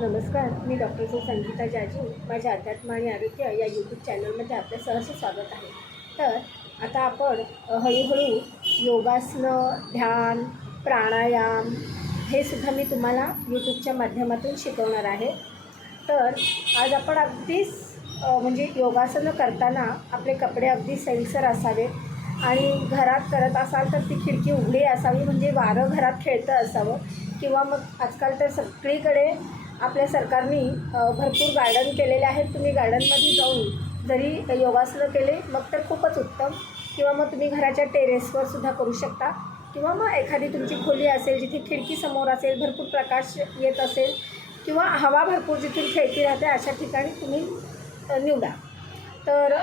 नमस्कार, मी डॉक्टर संगीता जाजू. माझ्या अध्यात्म आणि आरोग्य या यूट्यूब चॅनलमध्ये आपलं सहर्ष स्वागत आहे. तर आता आपण हळूहळू योगासनं, ध्यान, प्राणायाम हे सुद्धा मी तुम्हाला यूट्यूबच्या माध्यमातून शिकवणार आहे. तर आज आपण अगदीच म्हणजे योगासनं करताना आपले कपडे अगदी सैलसर असावेत आणि घरात करत असाल तर ती खिडकी उघडी असावी, म्हणजे वारं घरात खेळतं असावं. किंवा मग आजकाल तर सगळीकडे आपल्या सरकारने भरपूर गार्डन केलेले आहेत. तुम्ही गार्डनमध्ये जाऊन जरी योगासनं केले मग तर खूपच उत्तम. किंवा मग तुम्ही घराच्या टेरेसवर सुद्धा करू शकता. किंवा मग एखादी तुमची खोली असेल जिथे खिडकी समोर असेल, भरपूर प्रकाश येत असेल किंवा हवा भरपूर जिथून खेळती राहते अशा ठिकाणी तुम्ही निवडा. तर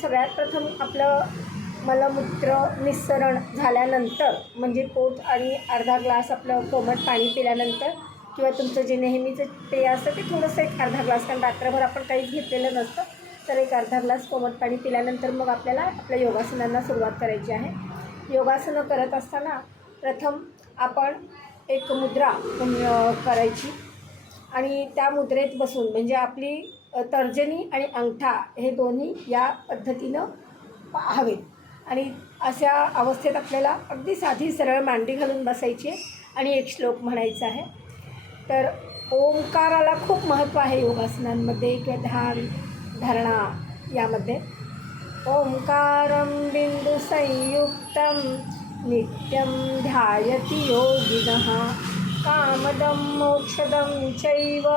सगळ्यात प्रथम आपलं मलमूत्र निस्सरण झाल्यानंतर, म्हणजे पोट आणि अर्धा ग्लास आपलं कोमट पाणी पिल्यानंतर, किंवा तुमचं जे नेहमीचं पेय असतं ते थोडंसं एक अर्धा ग्लास, कारण रात्रभर आपण काहीच घेतलेलं नसतं, तर एक अर्धा ग्लास कोमट पाणी पिल्यानंतर मग आपल्याला आपल्या योगासनांना सुरुवात करायची आहे. योगासनं करत असताना प्रथम आपण एक मुद्रा करायची आणि त्या मुद्रेत बसून, म्हणजे आपली तर्जनी आणि अंगठा हे दोन्ही या पद्धतीनं हवेत. आणि अशा अवस्थेत आपल्याला अगदी साधी सरळ मांडी घालून बसायची आणि एक श्लोक म्हणायचा आहे. तर ओंकाराला खूप महत्त्व आहे योगासनांमध्ये किंवा ध्यान धारणा यामध्ये. ओंकारं बिंदु संयुक्तं नित्यं ध्यायति योगिनः कामदं मोक्षदं चैव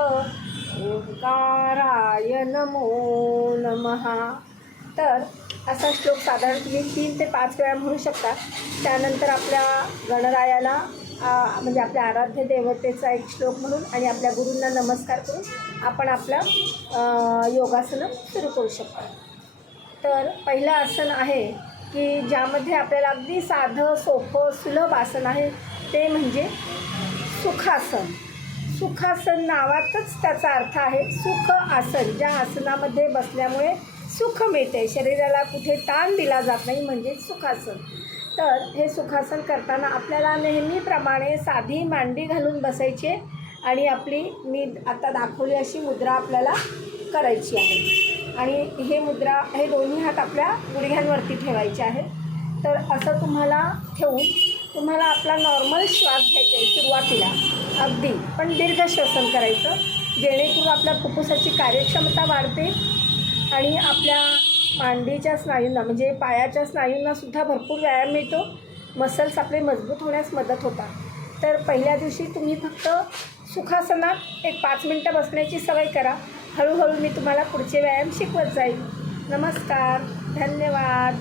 ओंकाराय नमो नमः. तर असा श्लोक साधारण तुम्ही 3 ते 5 वेळा म्हणू शकता. त्यानंतर आपल्या गणरायाला म्हणजे आपल्या आराध्य देवतेचा एक श्लोक म्हणून आणि आपल्या गुरूंना नमस्कार करून आपण आपलं योगासनं सुरू करू शकतो. तर पहिलं आसन आहे की ज्यामध्ये आपल्याला अगदी साधं सोपं सुलभ आसन आहे, ते म्हणजे सुखासन. सुखासन नावातच त्याचा अर्थ आहे सुख आसन. ज्या आसनामध्ये बसल्यामुळे सुख मिळते, शरीराला कुठे ताण दिला जात नाही, म्हणजे सुखासन. तर हे सुखासन करताना आपल्याला नेहमीप्रमाणे साधी मांडी घालून बसायची आणि आपली मी आता दाखवली अशी मुद्रा आपल्याला करायची आहे. आणि हे दोन्ही हात आपल्या गुडघ्यांवरती ठेवायचे आहे. तर असं तुम्हाला ठेवून तुम्हाला आपला नॉर्मल श्वास घ्यायचा आहे सुरुवातीला अगदी, पण दीर्घ श्वसन करायचं, जेणेकरून आपल्या फुफ्फुसाची कार्यक्षमता वाढते आणि आपल्या मांडीच्या स्नायूंना, म्हणजे पायाच्या स्नायूंनासुद्धा भरपूर व्यायाम मिळतो. मसल्स आपले मजबूत होण्यास मदत होतात. तर पहिल्या दिवशी तुम्ही फक्त सुखासनात एक 5 मिनटं बसण्याची सवय करा. हळूहळू मी तुम्हाला पुढचे व्यायाम शिकवत जाईल. नमस्कार, धन्यवाद.